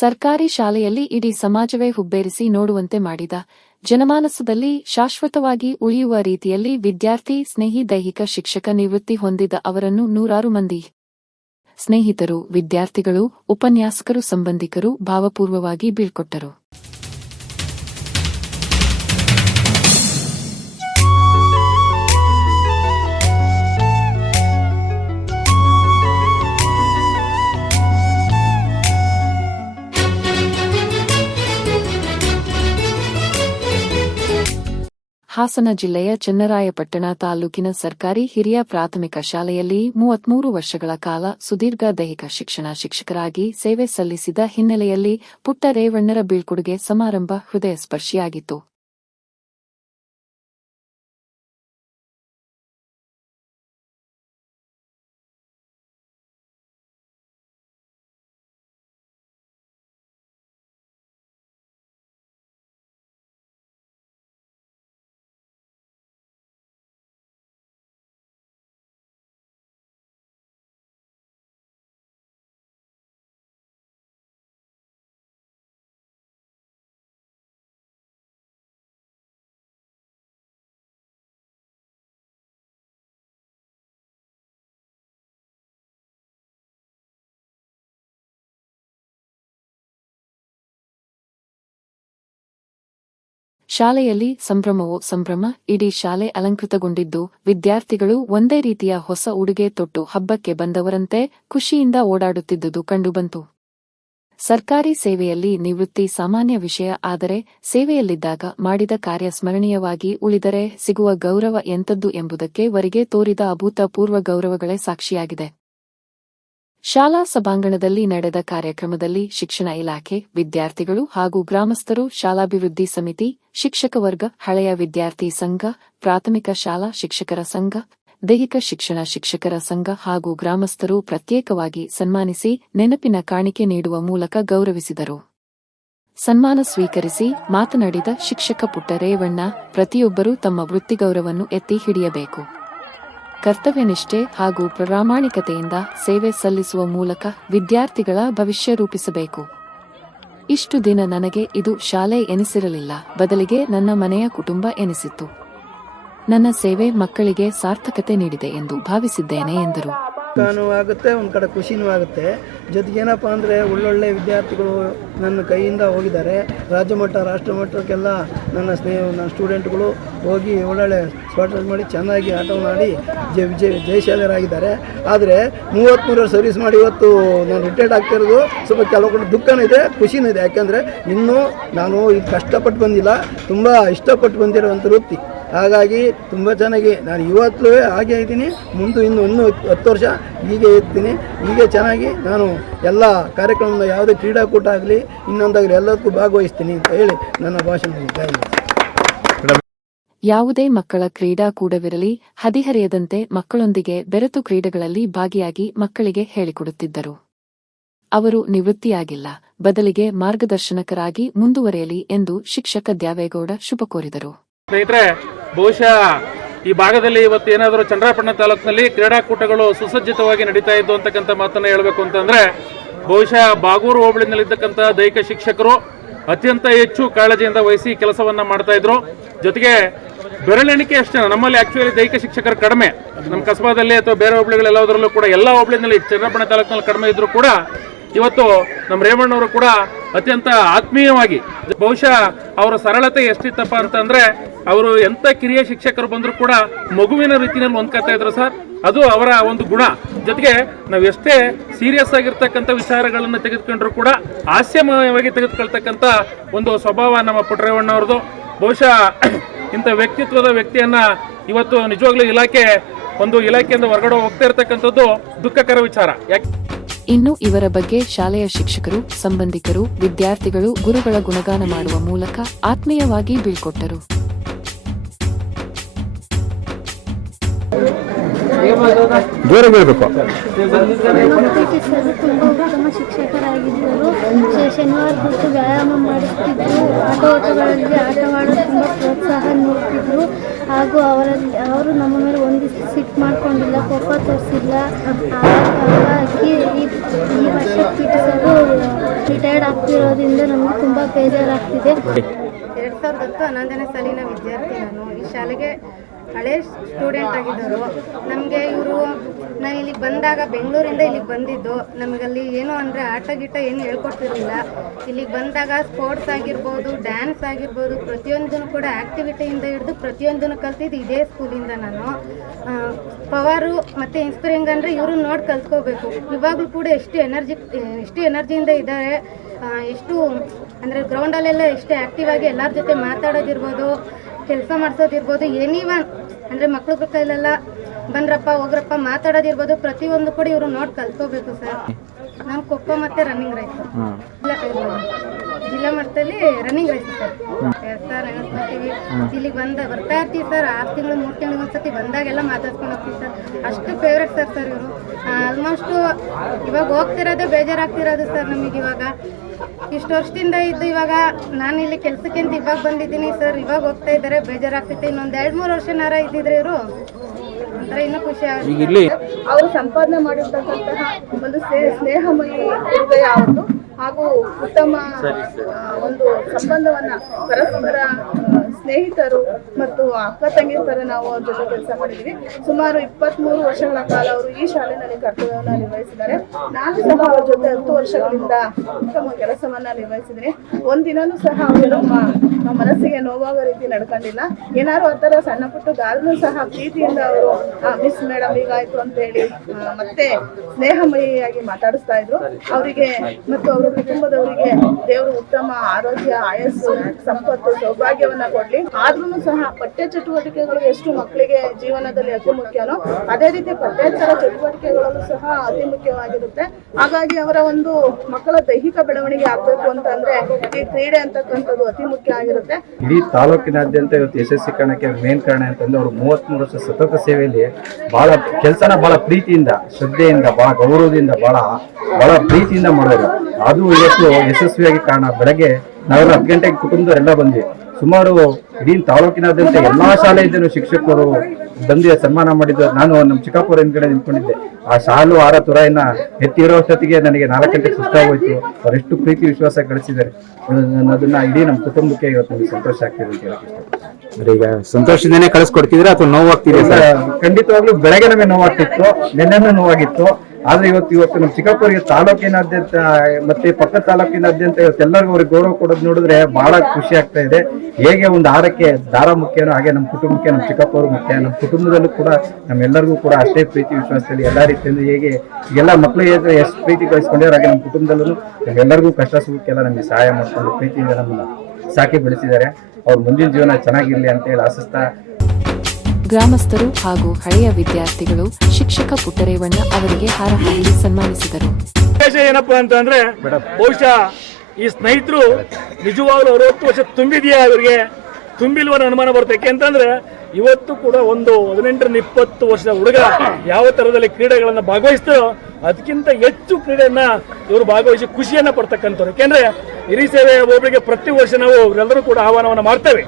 ಸರ್ಕಾರಿ ಶಾಲೆಯಲ್ಲಿ ಇಡೀ ಸಮಾಜವೇ ಹುಬ್ಬೇರಿಸಿ ನೋಡುವಂತೆ ಮಾಡಿದ, ಜನಮಾನಸದಲ್ಲಿ ಶಾಶ್ವತವಾಗಿ ಉಳಿಯುವ ರೀತಿಯಲ್ಲಿ ವಿದ್ಯಾರ್ಥಿ ಸ್ನೇಹಿ ದೈಹಿಕ ಶಿಕ್ಷಕ ನಿವೃತ್ತಿ ಹೊಂದಿದ ಅವರನ್ನು ನೂರಾರು ಮಂದಿ ಸ್ನೇಹಿತರು, ವಿದ್ಯಾರ್ಥಿಗಳು, ಉಪನ್ಯಾಸಕರು, ಸಂಬಂಧಿಕರು ಭಾವಪೂರ್ವವಾಗಿ ಬೀಳ್ಕೊಟ್ಟರು. ಹಾಸನ ಜಿಲ್ಲೆಯ ಚನ್ನರಾಯಪಟ್ಟಣ ತಾಲೂಕಿನ ಸರ್ಕಾರಿ ಹಿರಿಯ ಪ್ರಾಥಮಿಕ ಶಾಲೆಯಲ್ಲಿ 33 ವರ್ಷಗಳ ಕಾಲ ಸುದೀರ್ಘ ದೈಹಿಕ ಶಿಕ್ಷಣ ಶಿಕ್ಷಕರಾಗಿ ಸೇವೆ ಸಲ್ಲಿಸಿದ ಹಿನ್ನೆಲೆಯಲ್ಲಿ ಪುಟ್ಟ ರೇವಣ್ಣರ ಬೀಳ್ಕೊಡುಗೆ ಸಮಾರಂಭ ಹೃದಯಸ್ಪರ್ಶಿಯಾಗಿತ್ತು. ಶಾಲೆಯಲ್ಲಿ ಸಂಭ್ರಮವೋ ಸಂಭ್ರಮ. ಇಡೀ ಶಾಲೆ ಅಲಂಕೃತಗೊಂಡಿದ್ದು, ವಿದ್ಯಾರ್ಥಿಗಳು ಒಂದೇ ರೀತಿಯ ಹೊಸ ಉಡುಗೆ ತೊಟ್ಟು ಹಬ್ಬಕ್ಕೆ ಬಂದವರಂತೆ ಖುಷಿಯಿಂದ ಓಡಾಡುತ್ತಿದ್ದುದು ಕಂಡುಬಂತು. ಸರ್ಕಾರಿ ಸೇವೆಯಲ್ಲಿ ನಿವೃತ್ತಿ ಸಾಮಾನ್ಯ ವಿಷಯ. ಆದರೆ ಸೇವೆಯಲ್ಲಿದ್ದಾಗ ಮಾಡಿದ ಕಾರ್ಯ ಸ್ಮರಣೀಯವಾಗಿ ಉಳಿದರೆ ಸಿಗುವ ಗೌರವ ಎಂಥದ್ದು ಎಂಬುದಕ್ಕೆ ವರಿಗೆ ತೋರಿದ ಅಭೂತಪೂರ್ವ ಗೌರವಗಳೇ ಸಾಕ್ಷಿಯಾಗಿದೆ. ಶಾಲಾ ಸಭಾಂಗಣದಲ್ಲಿ ನಡೆದ ಕಾರ್ಯಕ್ರಮದಲ್ಲಿ ಶಿಕ್ಷಣ ಇಲಾಖೆ, ವಿದ್ಯಾರ್ಥಿಗಳು ಹಾಗೂ ಗ್ರಾಮಸ್ಥರು, ಶಾಲಾಭಿವೃದ್ಧಿ ಸಮಿತಿ, ಶಿಕ್ಷಕ ವರ್ಗ, ಹಳೆಯ ವಿದ್ಯಾರ್ಥಿ ಸಂಘ, ಪ್ರಾಥಮಿಕ ಶಾಲಾ ಶಿಕ್ಷಕರ ಸಂಘ, ದೈಹಿಕ ಶಿಕ್ಷಣ ಶಿಕ್ಷಕರ ಸಂಘ ಹಾಗೂ ಗ್ರಾಮಸ್ಥರು ಪ್ರತ್ಯೇಕವಾಗಿ ಸನ್ಮಾನಿಸಿ ನೆನಪಿನ ಕಾಣಿಕೆ ನೀಡುವ ಮೂಲಕ ಗೌರವಿಸಿದರು. ಸನ್ಮಾನ ಸ್ವೀಕರಿಸಿ ಮಾತನಾಡಿದ ಶಿಕ್ಷಕ ಪುಟ್ಟ ರೇವಣ್ಣ, ಪ್ರತಿಯೊಬ್ಬರೂ ತಮ್ಮ ವೃತ್ತಿಗೌರವವನ್ನು ಎತ್ತಿ ಹಿಡಿಯಬೇಕು. ಕರ್ತವ್ಯನಿಷ್ಠೆ ಹಾಗೂ ಪ್ರಾಮಾಣಿಕತೆಯಿಂದ ಸೇವೆ ಸಲ್ಲಿಸುವ ಮೂಲಕ ವಿದ್ಯಾರ್ಥಿಗಳ ಭವಿಷ್ಯ ರೂಪಿಸಬೇಕು. ಇಷ್ಟು ದಿನ ನನಗೆ ಇದು ಶಾಲೆ ಎನಿಸಿರಲಿಲ್ಲ, ಬದಲಿಗೆ ನನ್ನ ಮನೆಯ ಕುಟುಂಬ ಎನಿಸಿತ್ತು. ನನ್ನ ಸೇವೆ ಮಕ್ಕಳಿಗೆ ಸಾರ್ಥಕತೆ ನೀಡಿದೆ ಎಂದು ಭಾವಿಸಿದ್ದೇನೆ ಎಂದರು. ಆಗುತ್ತೆ, ಒಂದು ಕಡೆ ಖುಷಿನೂ ಆಗುತ್ತೆ. ಜೊತೆಗೆ ಏನಪ್ಪ ಅಂದರೆ ಒಳ್ಳೊಳ್ಳೆ ವಿದ್ಯಾರ್ಥಿಗಳು ನನ್ನ ಕೈಯಿಂದ ಹೋಗಿದ್ದಾರೆ. ರಾಜ್ಯ ಮಟ್ಟ, ರಾಷ್ಟ್ರ ಮಟ್ಟಕ್ಕೆಲ್ಲ ನನ್ನ ಸ್ಟೂಡೆಂಟ್ಗಳು ಹೋಗಿ ಒಳ್ಳೊಳ್ಳೆ ಸ್ಪಾಟ್ ಮಾಡಿ ಚೆನ್ನಾಗಿ ಆಟವನ್ನು ಆಡಿ ಜಯಶಾಲಿಯರಾಗಿದ್ದಾರೆ. ಆದರೆ 33 ವರ್ಷ ಸರ್ವಿಸ್ ಮಾಡಿ ಇವತ್ತು ನಾನು ರಿಟೈರ್ಡ್ ಆಗ್ತಿರೋದು ಸ್ವಲ್ಪ ಕೆಲವು ದುಃಖನೂ ಇದೆ, ಖುಷಿನೂ ಇದೆ. ಯಾಕೆಂದರೆ ಇನ್ನೂ ನಾನು ಇದು ಕಷ್ಟಪಟ್ಟು ಬಂದಿಲ್ಲ, ತುಂಬ ಇಷ್ಟಪಟ್ಟು ಬಂದಿರೋವಂಥ ವೃತ್ತಿ. ಹಾಗಾಗಿ ತುಂಬ ಚೆನ್ನಾಗಿ ನಾನು ಇವತ್ತು ಹಾಗೆ ಇದ್ದೀನಿ, ಮುಂದೆ ಇನ್ನೂ 10 ವರ್ಷ ಹೀಗೆ ಇರ್ತೀನಿ. ಹೀಗೆ ಚೆನ್ನಾಗಿ ನಾನು ಎಲ್ಲ ಕಾರ್ಯಕ್ರಮದ ಯಾವುದೇ ಕ್ರೀಡಾಕೂಟ ಆಗಲಿ ಇನ್ನೊಂದಾಗಲಿ ಎಲ್ಲದಕ್ಕೂ ಭಾಗವಹಿಸ್ತೀನಿ ಅಂತ ಹೇಳಿ ನನ್ನ ಭಾಷಣ ಮುಗಿಸ್ತೀನಿ. ಯಾವುದೇ ಮಕ್ಕಳ ಕ್ರೀಡಾಕೂಟವಿರಲಿ, ಹದಿಹರೆಯದಂತೆ ಮಕ್ಕಳೊಂದಿಗೆ ಬೆರೆತು ಕ್ರೀಡೆಗಳಲ್ಲಿ ಭಾಗಿಯಾಗಿ ಮಕ್ಕಳಿಗೆ ಹೇಳಿಕೊಡುತ್ತಿದ್ದರು. ಅವರು ನಿವೃತ್ತಿಯಾಗಿಲ್ಲ, ಬದಲಿಗೆ ಮಾರ್ಗದರ್ಶನಕರಾಗಿ ಮುಂದುವರೆಯಲಿ ಎಂದು ಶಿಕ್ಷಕ ದ್ಯಾವೇಗೌಡ ಶುಭ ಕೋರಿದರು. ಸ್ನೇಹಿತರೆ, ಬಹುಶಃ ಈ ಭಾಗದಲ್ಲಿ ಇವತ್ತು ಏನಾದರೂ ಚನ್ನರಾಯಪಟ್ಟಣ ತಾಲೂಕಿನಲ್ಲಿ ಕ್ರೀಡಾಕೂಟಗಳು ಸುಸಜ್ಜಿತವಾಗಿ ನಡೀತಾ ಇದ್ದು ಅಂತಕ್ಕಂಥ ಮಾತನ್ನ ಹೇಳಬೇಕು ಅಂತಂದ್ರೆ, ಬಹುಶಃ ಬಾಗೂರು ಹೋಬಳಿನಲ್ಲಿದ್ದಕ್ಕಂಥ ದೈಹಿಕ ಶಿಕ್ಷಕರು ಅತ್ಯಂತ ಹೆಚ್ಚು ಕಾಳಜಿಯಿಂದ ವಹಿಸಿ ಕೆಲಸವನ್ನ ಮಾಡ್ತಾ ಇದ್ರು. ಜೊತೆಗೆ ಬೆರಳೆಣಿಕೆ ಅಷ್ಟೇ, ನಮ್ಮಲ್ಲಿ ಆಕ್ಚುಲಿ ದೈಹಿಕ ಶಿಕ್ಷಕರು ಕಡಿಮೆ, ನಮ್ಮ ಕಸಬಾದಲ್ಲಿ ಅಥವಾ ಬೇರೆ ಹೋಬಳಿಗಳೆಲ್ಲದರಲ್ಲೂ ಕೂಡ ಎಲ್ಲ ಹೋಬಳಿನಲ್ಲಿ ಚನ್ನರಾಯಪಟ್ಟಣ ತಾಲೂಕಿನಲ್ಲಿ ಕಡಿಮೆ ಇದ್ರು ಕೂಡ ಇವತ್ತು ನಮ್ಮ ರೇವಣ್ಣವರು ಕೂಡ ಅತ್ಯಂತ ಆತ್ಮೀಯವಾಗಿ, ಬಹುಶಃ ಅವರ ಸರಳತೆ ಎಷ್ಟಿತ್ತಪ್ಪ ಅಂತಂದ್ರೆ, ಅವರು ಎಂತ ಕಿರಿಯ ಶಿಕ್ಷಕರು ಬಂದರೂ ಕೂಡ ಮಗುವಿನ ರೀತಿಯಲ್ಲಿ ಹೊಂದ್ಕೊತಾ ಇದ್ರು ಸರ್. ಅದು ಅವರ ಒಂದು ಗುಣ. ಜೊತೆಗೆ ನಾವು ಎಷ್ಟೇ ಸೀರಿಯಸ್ ಆಗಿರ್ತಕ್ಕಂಥ ವಿಚಾರಗಳನ್ನು ತೆಗೆದುಕೊಂಡ್ರು ಕೂಡ ಹಾಸ್ಯಮಯವಾಗಿ ತೆಗೆದುಕೊಳ್ತಕ್ಕಂಥ ಒಂದು ಸ್ವಭಾವ ನಮ್ಮ ಪುಟ್ಟರೇವಣ್ಣವ್ರದ್ದು. ಬಹುಶಃ ಇಂಥ ವ್ಯಕ್ತಿತ್ವದ ವ್ಯಕ್ತಿಯನ್ನ ಇವತ್ತು ನಿಜವಾಗ್ಲೂ ಇಲಾಖೆಯಿಂದ ಹೊರಗಡೆ ಹೋಗ್ತಾ ಇರತಕ್ಕಂಥದ್ದು ದುಃಖಕರ ವಿಚಾರ. ಇನ್ನು ಇವರ ಬಗ್ಗೆ ಶಾಲೆಯ ಶಿಕ್ಷಕರು, ಸಂಬಂಧಿಕರು, ವಿದ್ಯಾರ್ಥಿಗಳು ಗುರುಗಳ ಗುಣಗಾನ ಮಾಡುವ ಮೂಲಕ ಆತ್ಮೀಯವಾಗಿ ಬೀಳ್ಕೊಟ್ಟರು. ಜೋರಾಗಿ ಹೇಳ್ಬೇಕು. ಪಿ.ಟಿ. ಸರ್ ತುಂಬ ಉತ್ತಮ ಶಿಕ್ಷಕರಾಗಿದ್ದರು. ಶನಿವಾರ ಹೊತ್ತು ವ್ಯಾಯಾಮ ಮಾಡಿಸ್ತಿದ್ರು. ಆಟೋಟಗಳಲ್ಲಿ ಆಟವಾಡಲು ತುಂಬ ಪ್ರೋತ್ಸಾಹ ನೀಡ್ತಿದ್ರು. ಹಾಗೂ ಅವರು ನಮ್ಮ ಮೇಲೆ ಒಂದು ಸಿಟ್ಟು ಮಾಡ್ಕೊಂಡಿಲ್ಲ, ಕೋಪ ತೋರಿಸಿಲ್ಲ. ಹಾಗಾಗಿ ಈ ವರ್ಷ ಪಿ.ಟಿ. ಸರ್ ರಿಟೈರ್ಡ್ ಆಗ್ತಿರೋದ್ರಿಂದ ನಮಗೆ ತುಂಬ ಬೇಜಾರಾಗ್ತಿದೆ. 2010 11ನೇ ಸಾಲಿನ ವಿದ್ಯಾರ್ಥಿ ನಾನು. ಈ ಶಾಲೆಗೆ ಹಳೆ ಸ್ಟೂಡೆಂಟ್ ಆಗಿದ್ದರು. ನಮಗೆ ಇವರು ನಾನು ಇಲ್ಲಿಗೆ ಬಂದಾಗ ಬೆಂಗಳೂರಿಂದ ಇಲ್ಲಿಗೆ ಬಂದಿದ್ದು. ನಮಗಲ್ಲಿ ಏನು ಅಂದರೆ ಆಟ ಗೀಟ ಏನು ಹೇಳ್ಕೊಡ್ತಿರಲಿಲ್ಲ. ಇಲ್ಲಿಗೆ ಬಂದಾಗ ಸ್ಪೋರ್ಟ್ಸ್ ಆಗಿರ್ಬೋದು, ಡ್ಯಾನ್ಸ್ ಆಗಿರ್ಬೋದು, ಪ್ರತಿಯೊಂದನ್ನು ಕೂಡ ಆ್ಯಕ್ಟಿವಿಟಿಯಿಂದ ಹಿಡಿದು ಪ್ರತಿಯೊಂದನ್ನು ಕಲ್ತಿದ್ದು ಇದೇ ಸ್ಕೂಲಿಂದ ನಾನು. ಪವರು ಮತ್ತು ಇನ್ಸ್ಪೈರಿಂಗ್ ಅಂದರೆ ಇವರು ನೋಡಿ ಕಲ್ತ್ಕೋಬೇಕು. ಇವಾಗಲೂ ಕೂಡ ಎಷ್ಟು ಎನರ್ಜಿಯಿಂದ ಇದ್ದಾರೆ. ಎಷ್ಟು ಅಂದರೆ ಗ್ರೌಂಡಲ್ಲೆಲ್ಲ ಎಷ್ಟು ಆ್ಯಕ್ಟಿವ್ ಆಗಿ ಎಲ್ಲರ ಜೊತೆ ಮಾತಾಡೋದಿರ್ಬೋದು, ಕೆಲಸ ಮಾಡಿಸೋದಿರ್ಬೋದು, ಎನಿವನ್ ಅಂದರೆ ಮಕ್ಳ ಕೈಲೆಲ್ಲ ಬಂದ್ರಪ್ಪ ಹೋಗ್ರಪ್ಪ ಮಾತಾಡೋದಿರ್ಬೋದು, ಪ್ರತಿಯೊಂದು ಕೂಡ ಇವರು ನೋಡಿ ಕಲ್ತ್ಕೋಬೇಕು ಸರ್. ನಾನು ಖೋಖೋ ಮತ್ತು ರನ್ನಿಂಗ್ ರೇಸ್ ಜಿಲ್ಲಾ ಮಟ್ಟದಲ್ಲಿ ರನ್ನಿಂಗ್ ರೇಸ್ ಸರ್ ನೆನೆಸ್ಕೊತೀವಿ. ಇಲ್ಲಿಗೆ ಬರ್ತಾ ಇರ್ತೀವಿ ಸರ್. 6 ತಿಂಗಳು 3 ತಿಂಗಳಿಗೆ ಒಂದ್ಸತಿ ಬಂದಾಗೆಲ್ಲ ಮಾತಾಡ್ಕೊಂಡು ಹೋಗ್ತೀವಿ ಸರ್. ಅಷ್ಟು ಫೇವ್ರೆಟ್ ಸರ್ ಇವರು. ಆಲ್ಮೋಸ್ಟು ಇವಾಗ ಹೋಗ್ತಿರೋದೇ ಬೇಜಾರಾಗ್ತಿರೋದು ಸರ್ ನಮಗೆ. ಇವಾಗ ಇಷ್ಟು ವರ್ಷದಿಂದ ಇದ್ದು ಇವಾಗ ನಾನು ಇಲ್ಲಿ ಕೆಲಸಕ್ಕೆ ಅಂತ ಇವಾಗ ಬಂದಿದ್ದೀನಿ ಸರ್. ಇವಾಗ ಹೋಗ್ತಾ ಇದ್ದಾರೆ, ಬೇಜಾರಾಗ್ತೈತೆ. ಇನ್ನೊಂದು 2-3 ವರ್ಷನಾರ ಇದ್ದಿದ್ರೆ ಇವರು ಒಂಥರ ಇನ್ನೂ ಖುಷಿ ಆಗುತ್ತೆ. ಅವರು ಸಂಪಾದನೆ ಮಾಡಿರ್ತಕ್ಕಂತಹ ಒಂದು ಸ್ನೇಹಮಯಿ ಹೃದಯ ಅವ್ರದ್ದು, ಹಾಗೂ ಉತ್ತಮ ಒಂದು ಸಂಬಂಧವನ್ನ ಪರಸ್ಪರ ಸ್ನೇಹಿತರು ಮತ್ತು ಅಕ್ಕ ತಂಗಿಯ ಥರ ನಾವು ಅವ್ರ ಜೊತೆ ಕೆಲಸ ಮಾಡಿದ್ದೀವಿ. ಸುಮಾರು 23 ವರ್ಷಗಳ ಕಾಲ ಅವರು ಈ ಶಾಲೆಯಲ್ಲಿ ಕರ್ತವ್ಯವನ್ನು ನಿರ್ವಹಿಸಿದ್ದಾರೆ. ನಾನು ಸಹ ಅವ್ರ ಜೊತೆ 10 ವರ್ಷಗಳಿಂದ ಉತ್ತಮ ಕೆಲಸವನ್ನ ನಿರ್ವಹಿಸಿದ್ದೀನಿ. ಒಂದಿನೂ ಸಹ ಅವರು ನಮ್ಮ ಮನಸ್ಸಿಗೆ ನೋವಾಗೋ ರೀತಿ ನಡ್ಕೊಂಡಿಲ್ಲ. ಏನಾದ್ರು ಆ ಥರ ಸಣ್ಣ ಪುಟ್ಟದಾದ್ರೂ ಸಹ ಪ್ರೀತಿಯಿಂದ ಅವರು ಮಿಸ್ ಮೇಡಮ್ ಹೀಗಾಯ್ತು ಅಂತ ಹೇಳಿ ಮತ್ತೆ ಸ್ನೇಹಮಯಿಯಾಗಿ ಮಾತಾಡಿಸ್ತಾ ಇದ್ರು. ಅವರಿಗೆ ಮತ್ತು ಅವರ ಕುಟುಂಬದವರಿಗೆ ದೇವರು ಉತ್ತಮ ಆರೋಗ್ಯ, ಆಯಸ್ಸು, ಸಂಪತ್ತು, ಸೌಭಾಗ್ಯವನ್ನ ಕೊಡ್ಲಿ. ಆದ್ರೂ ಸಹ ಪಠ್ಯ ಚಟುವಟಿಕೆಗಳು ಎಷ್ಟು ಮಕ್ಕಳಿಗೆ ಜೀವನದಲ್ಲಿ ಅತಿ ಮುಖ್ಯನೋ ಅದೇ ರೀತಿ ಪಠ್ಯೇತರ ಚಟುವಟಿಕೆಗಳಲ್ಲೂ ಸಹ ಅತಿ ಮುಖ್ಯವಾಗಿರುತ್ತೆ. ಹಾಗಾಗಿ ಅವರ ಒಂದು ಮಕ್ಕಳ ದೈಹಿಕ ಬೆಳವಣಿಗೆ ಆಗ್ಬೇಕು ಅಂತ ಅಂದ್ರೆ ಈ ಕ್ರೀಡೆ ಅಂತಕ್ಕಂಥದ್ದು ಅತಿ ಮುಖ್ಯ ಆಗಿರುತ್ತೆ. ಇಡೀ ತಾಲೂಕಿನಾದ್ಯಂತ ಇವತ್ತು ಯಶಸ್ವಿ ಕಾರಣಕ್ಕೆ ಮೇನ್ ಕಾರಣ ಅಂತಂದ್ರೆ ಅವರು 33 ವರ್ಷ ಸತತ ಸೇವೆಯಲ್ಲಿ ಬಹಳ ಕೆಲಸನ ಬಹಳ ಪ್ರೀತಿಯಿಂದ, ಶ್ರದ್ಧೆಯಿಂದ, ಬಹಳ ಗೌರವದಿಂದ, ಬಹಳ ಪ್ರೀತಿಯಿಂದ ಮಾಡೋರು. ಅದು ಇವತ್ತು ಯಶಸ್ವಿಯಾಗಿ ಕಾರಣ. ಬೆಳಗ್ಗೆ ನಾವೆಲ್ಲ 10 ಗಂಟೆಗೆ ಕುಟುಂಬದವರೆಲ್ಲ ಬಂದ್ವಿ. ಸುಮಾರು ಇಡೀ ತಾಲೂಕಿನಾದ್ಯಂತ ಎಲ್ಲಾ ಶಾಲೆಯಿಂದಲೂ ಶಿಕ್ಷಕರು ಬಂದು ಸನ್ಮಾನ ಮಾಡಿದ್ದು. ನಾನು ನಮ್ಮ ಚಿಕ್ಕಾಪುರ ಹಿಂದ್ಗಡೆ ನಿಂತ್ಕೊಂಡಿದ್ದೆ. ಆ ಶಾಲು ಹಾರ ತುರಾಯಿನ ಎತ್ತಿರೋ ಅಷ್ಟೊತ್ತಿಗೆ ನನಗೆ 4 ಗಂಟೆಗೆ ಸುಸ್ತಾಗೋಯ್ತು. ಅವರೆಷ್ಟು ಪ್ರೀತಿ ವಿಶ್ವಾಸ ಗಳಿಸಿದ್ದಾರೆ ಅನ್ನೋದನ್ನ ಇಡೀ ನಮ್ಮ ಕುಟುಂಬಕ್ಕೆ ಇವತ್ತು ನಮಗೆ ಸಂತೋಷ ಆಗ್ತಿದೆ ಅಂತ ಹೇಳಕ್ ಇಷ್ಟ. ಈಗ ಸಂತೋಷದಿಂದನೇ ಕಳಿಸ್ಕೊಡ್ತಿದ್ರೆ ಅಥವಾ ನೋವಾಗ್ತಿದೆ? ಖಂಡಿತವಾಗ್ಲೂ ಬೆಳಗ್ಗೆ ನಮಗೆ ನೋವಾಗ್ತಿತ್ತು, ನಿನ್ನೆನೂ ನೋವಾಗಿತ್ತು. ಆದ್ರೆ ಇವತ್ತು ನಮ್ಮ ಚಿಕ್ಕಾಪುರಿಗೆ ತಾಲೂಕಿನಾದ್ಯಂತ ಮತ್ತೆ ಪಕ್ಕ ತಾಲೂಕಿನಾದ್ಯಂತ ಇವತ್ತೆಲ್ಲರಿಗೂ ಅವ್ರಿಗೆ ಗೌರವ ಕೊಡೋದು ನೋಡಿದ್ರೆ ಬಹಳ ಖುಷಿ ಆಗ್ತಾ ಇದೆ. ಹೇಗೆ ಒಂದು ಹಾರಕ್ಕೆ ದಾರ ಮುಖ್ಯನೋ ಹಾಗೆ ನಮ್ಮ ಕುಟುಂಬಕ್ಕೆ ನಮ್ಮ ಚಿಕ್ಕಪ್ಪವರು ಮುಖ್ಯ. ನಮ್ಮ ಕುಟುಂಬದಲ್ಲೂ ಕೂಡ ನಮ್ಮೆಲ್ಲರಿಗೂ ಕೂಡ ಅಷ್ಟೇ ಪ್ರೀತಿ ವಿಶ್ವಾಸದಲ್ಲಿ ಎಲ್ಲಾ ರೀತಿಯಿಂದ ಹೇಗೆ ಎಲ್ಲ ಮಕ್ಕಳಿಗೆ ಎಷ್ಟು ಪ್ರೀತಿ ಕಳಿಸ್ಕೊಂಡ್ರೆ ಹಾಗೆ ನಮ್ಮ ಕುಟುಂಬದಲ್ಲೂ ನಮ್ಮೆಲ್ಲರಿಗೂ ಕಷ್ಟ ಸುಖಕ್ಕೆಲ್ಲ ನಮಗೆ ಸಹಾಯ ಮಾಡ್ಕೊಂಡು ಪ್ರೀತಿಯಿಂದ ನಮ್ಮನ್ನ ಸಾಕಿ ಬೆಳೆಸಿದ್ದಾರೆ. ಅವ್ರ ಮುಂದಿನ ಜೀವನ ಚೆನ್ನಾಗಿರ್ಲಿ ಅಂತ ಹೇಳಿ ಆಶಿಸ್ತಾ ಗ್ರಾಮಸ್ಥರು ಹಾಗೂ ಹಳೆಯ ವಿದ್ಯಾರ್ಥಿಗಳು ಶಿಕ್ಷಕ ಪುಟ್ಟರೇವಣ್ಣ ಅವರಿಗೆ ಹಾರ ಹಾಕಿ ಸನ್ಮಾನಿಸಿದರು. ಏನಪ್ಪಾ ಅಂತಂದ್ರೆ ಬಹುಶಃ ಈ ಸ್ನೇಹಿತರು ನಿಜವಾಗ್ಲೂ 60 ವರ್ಷ ತುಂಬಿದೆಯಾ ಅವರಿಗೆ ತುಂಬಿಲ್ವ ಅನುಮಾನ ಬರುತ್ತೆ. ಯಾಕೆಂತಂದ್ರೆ ಇವತ್ತು ಕೂಡ ಒಂದು 18ರಿಂದ 20 ವರ್ಷದ ಹುಡುಗ ಯಾವ ತರದಲ್ಲಿ ಕ್ರೀಡೆಗಳನ್ನ ಭಾಗವಹಿಸ್ತಾರೋ ಅದಕ್ಕಿಂತ ಹೆಚ್ಚು ಕ್ರೀಡೆಯನ್ನ ಇವರು ಭಾಗವಹಿಸಿ ಖುಷಿಯನ್ನ ಪಡ್ತಕ್ಕಂಥವ್ರು. ಯಾಕೆಂದ್ರೆ ಹಿರಿಯ ಸೇವೆ ಒಬ್ಬರಿಗೆ ಪ್ರತಿ ವರ್ಷ ನಾವು ಅವರೆಲ್ಲರೂ ಕೂಡ ಆಹ್ವಾನವನ್ನ ಮಾಡ್ತೇವೆ.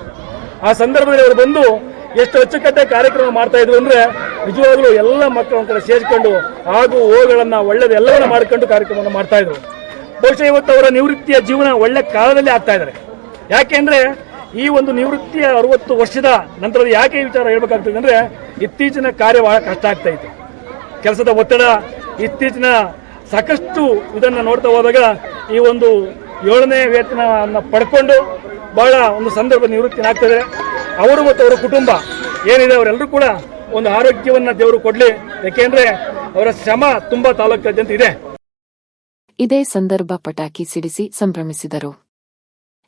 ಆ ಸಂದರ್ಭದಲ್ಲಿ ಅವರು ಬಂದು ಎಷ್ಟು ಅಚ್ಚುಕಟ್ಟಾಗಿ ಕಾರ್ಯಕ್ರಮ ಮಾಡ್ತಾ ಇದ್ರು ಅಂದ್ರೆ ನಿಜವಾಗ್ಲೂ ಎಲ್ಲ ಮಕ್ಕಳ ಕಡೆ ಸೇರಿಕೊಂಡು ಹಾಗೂ ಹೋಗಳನ್ನ ಒಳ್ಳೇದು ಎಲ್ಲವನ್ನ ಮಾಡ್ಕೊಂಡು ಕಾರ್ಯಕ್ರಮವನ್ನು ಮಾಡ್ತಾ ಇದ್ರು. ಬಹುಶಃ ಇವತ್ತು ಅವರ ನಿವೃತ್ತಿಯ ಜೀವನ ಒಳ್ಳೆ ಕಾಲದಲ್ಲಿ ಆಗ್ತಾ ಇದ್ದಾರೆ. ಯಾಕೆಂದ್ರೆ ಈ ಒಂದು ನಿವೃತ್ತಿಯ 60 ವರ್ಷದ ನಂತರದ ಯಾಕೆ ಈ ವಿಚಾರ ಹೇಳ್ಬೇಕಾಗ್ತದೆ ಅಂದ್ರೆ ಇತ್ತೀಚಿನ ಕಾರ್ಯ ಬಹಳ ಕಷ್ಟ ಆಗ್ತಾ ಇತ್ತು. ಕೆಲಸದ ಒತ್ತಡ, ಇತ್ತೀಚಿನ ಸಾಕಷ್ಟು ಇದನ್ನ ನೋಡ್ತಾ ಹೋದಾಗ ಈ ಒಂದು 7ನೇ ವೇತನವನ್ನು ಪಡ್ಕೊಂಡು ಬಹಳ ಒಂದು ಸಂದರ್ಭ ನಿವೃತ್ತಿನಾಗ್ತದೆ. ಅವರು ಮತ್ತು ಅವರ ಕುಟುಂಬ ಏನಿದೆ ಅವರೆಲ್ಲರೂ ಕೂಡ ಒಂದು ಆರೋಗ್ಯವನ್ನ ದೇವರು ಕೊಡ್ಲಿ. ಯಾಕೆಂದ್ರೆ ಅವರ ಶ್ರಮ ತುಂಬಾ ತಾಲೂಕಾದ್ಯಂತ ಇದೆ. ಇದೇ ಸಂದರ್ಭ ಪಟಾಕಿ ಸಿಡಿಸಿ ಸಂಭ್ರಮಿಸಿದರು.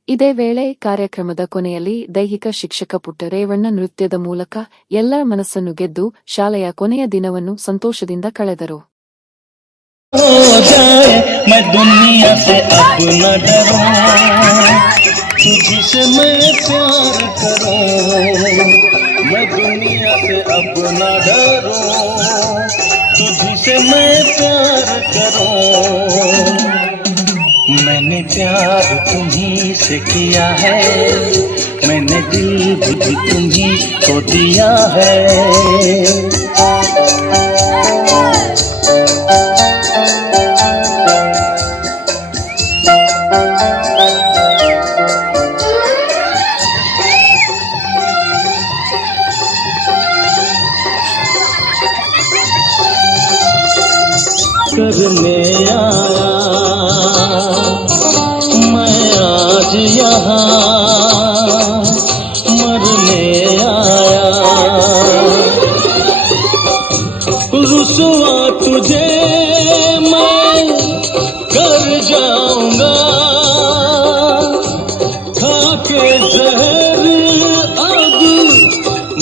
ಇದೇ ವೇಳೆ ಕಾರ್ಯಕ್ರಮದ ಕೊನೆಯಲ್ಲಿ ದೈಹಿಕ ಶಿಕ್ಷಕ ಪುಟ್ಟರೇವಣ್ಣ ನೃತ್ಯದ ಮೂಲಕ ಎಲ್ಲರ ಮನಸ್ಸನ್ನು ಗೆದ್ದು ಶಾಲೆಯ ಕೊನೆಯ ದಿನವನ್ನು ಸಂತೋಷದಿಂದ ಕಳೆದರು. मैं दुनिया से अब न डरूं, तुझी से मैं प्यार करूं। मैंने प्यार तुम्ही से किया है, मैंने दिल भी तुम्ही को दिया है। करने आया मैं आज यहाँ, मरने आया। रुसवा तुझे मैं कर जाऊंगा, खा के जहर अब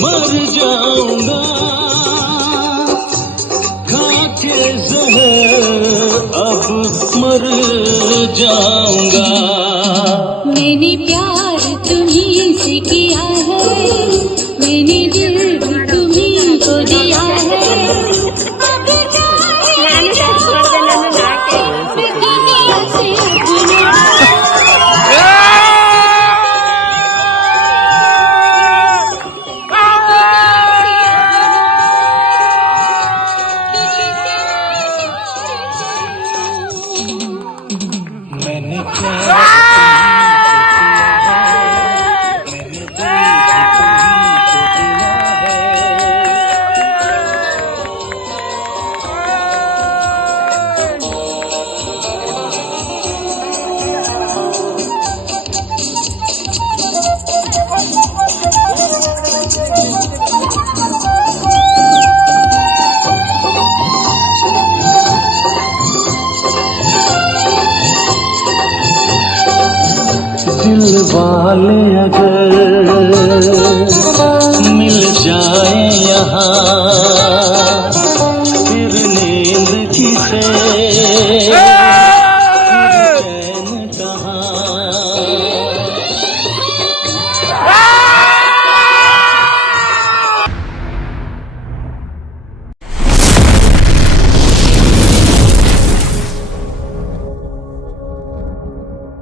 मर जाऊंगा, खा के जहर अब मर जाऊंगा। मैंने प्यार तुम्ही से किया है, मैंने दिल भी तुम्ही को दिया है। मैंने प्यार दिल वाले अगर मिल जाए यहाँ, फिर नींद किसे